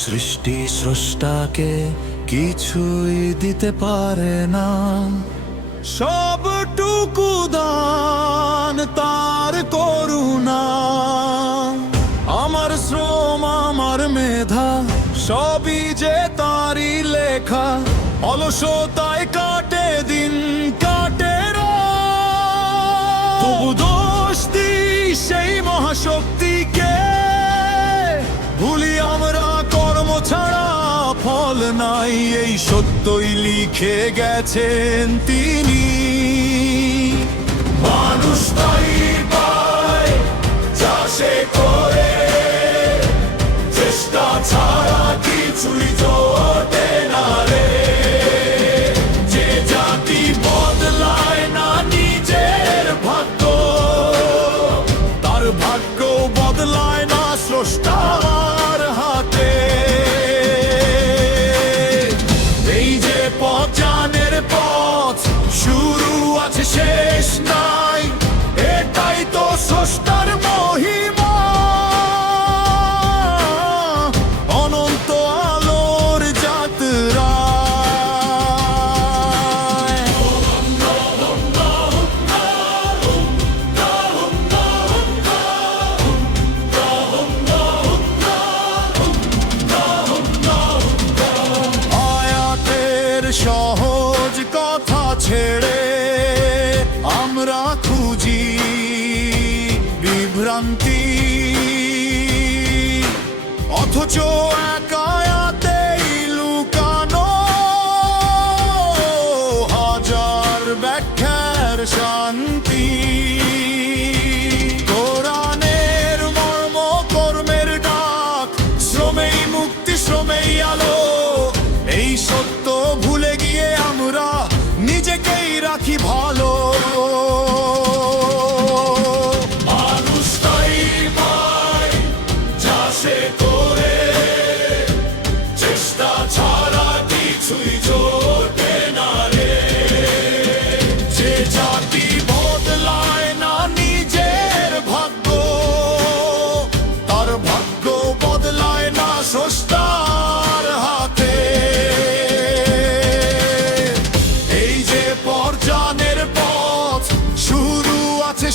সৃষ্টি স্রষ্টাকে কিছুই দিতে পারে না। সবটুকু দান তার করুণা। আমার শ্রম, আমার মেধা, সবই যে তারই লেখা। অলসতায় কাটে দিন, কাটে। তবু দোষ দিই সেই মহাশক্তিকে ভুলি আমরা কর্ম ছাড়া, ফল নাই, এই সত্যই লিখে গেছেন তিনি মানুষ তাই পায় চাষে করে, চেষ্টা ছাড়া কিছুই জোটে না রে যে সহজ কথা ছেড়ে আমরা খুঁজি বিভ্রান্তি। অথচ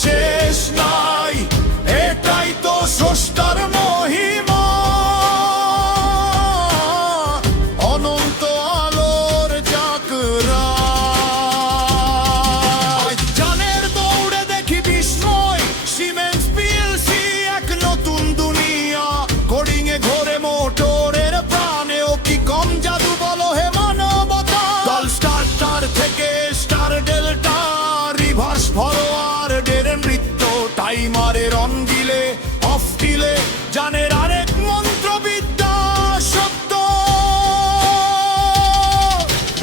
Yeah.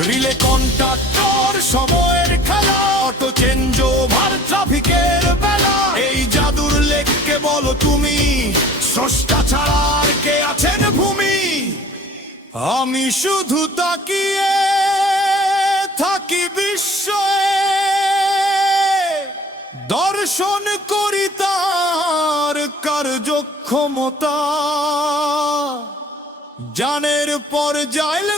রিলে কন্ট্রাক্টর সময়ের খেলা অটো চেঞ্জ ওভার ট্রাফিকের বেলা। এই জাদুর লেখকে বলো তুমি, স্রষ্টা ছাড়া আর কে আছেন ভূমি? আমি শুধু তাকিয়ে থাকি বিস্ময়ে। দর্শন করি তার কার্যক্ষমতা। জানের পর জাইল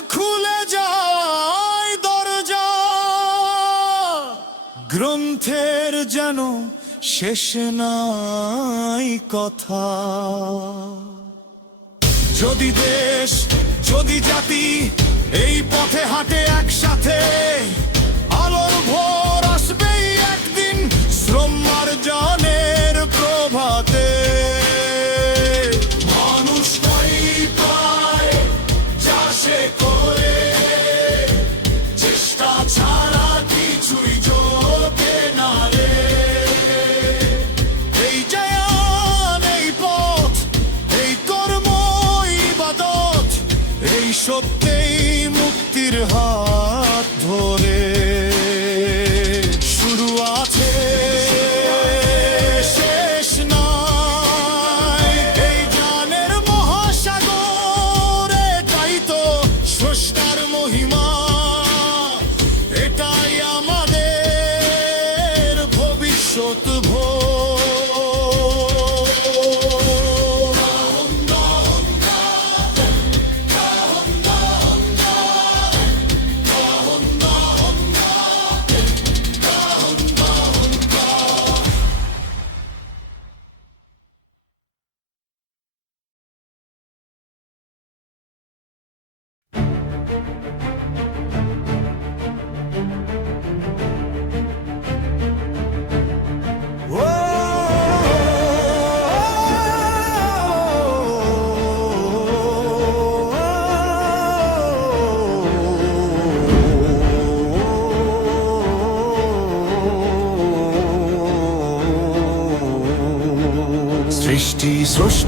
গ্রন্থের যেন শেষ নাই কথা। যদি দেশ যদি জাতি এই পথে হাঁটে একসাথে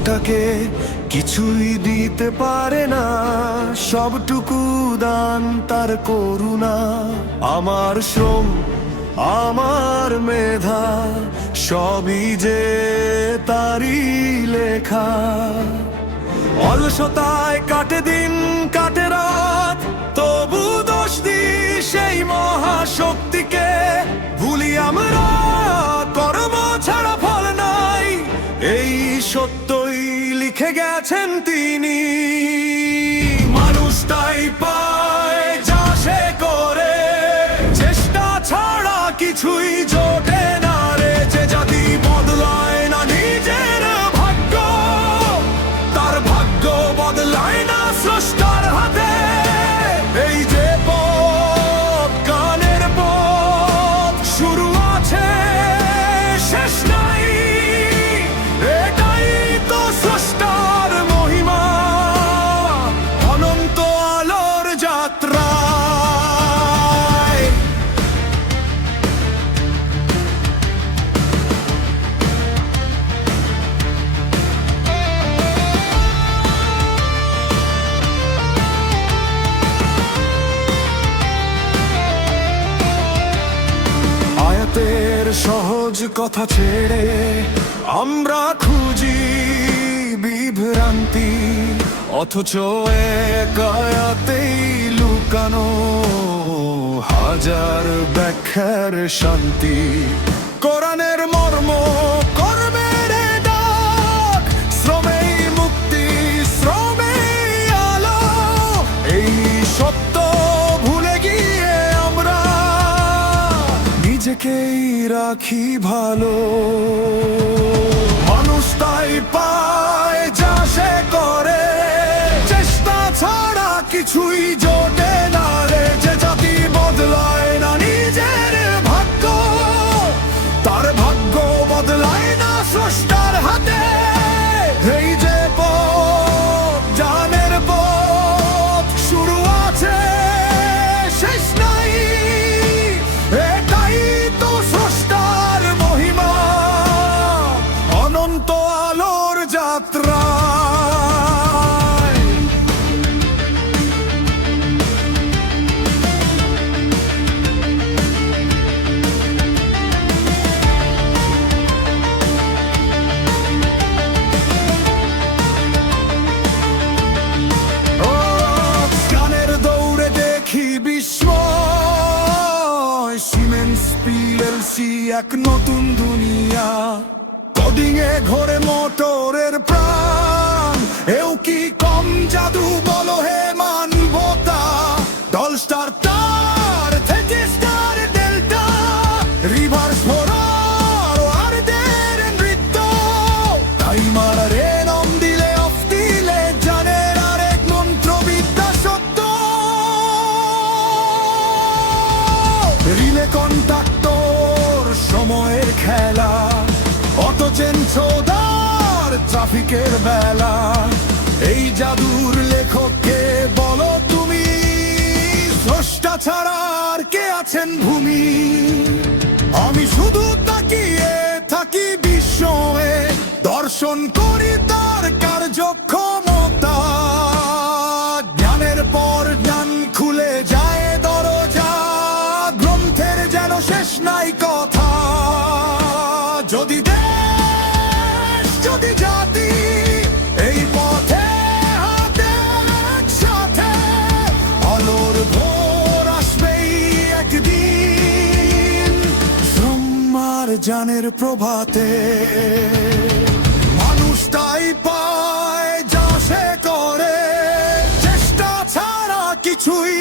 স্রষ্টাকে কিছুই দিতে পারে না। সবটুকু দান তার করুণা। আমার শ্রম, আমার মেধা, সবই যে তারই লেখা। অলসতায় কাটে দিন, কাটে রাত। গেছেন তিনি। মানুষ তাই যা আয়াতের সহজ কথা ছেড়ে আমরা খুঁজি বিভ্রান্তি, অথচ একায়াতেই লুকানো হাজার ব্যাখ্যার শান্তি। কোরআনের মর্ম কর্মের রাখি ভালো। মানুষ তাই পায় যা সে করে। চেষ্টা ছাড়া কিছুই জোটে না। এক নতুন দুনিয়া। কোডিং এ ঘরে মোটরের প্রাণ। এও কি কম জাদু বলো হে মানবতা? দল স্টার ট্রাফিকের বেলা, এই জাদুর লেখককে বলো তুমি, স্রষ্টা ছাড়া আর কে আছেন ভূমি? আমি শুধু তাকিয়ে থাকি বিশ্বে দর্শন করি তার কার্যক্ষমতা তোমার জানের প্রভাতে। মানুষ তাই পায় যা সে করে। চেষ্টা ছাড়া কিছুই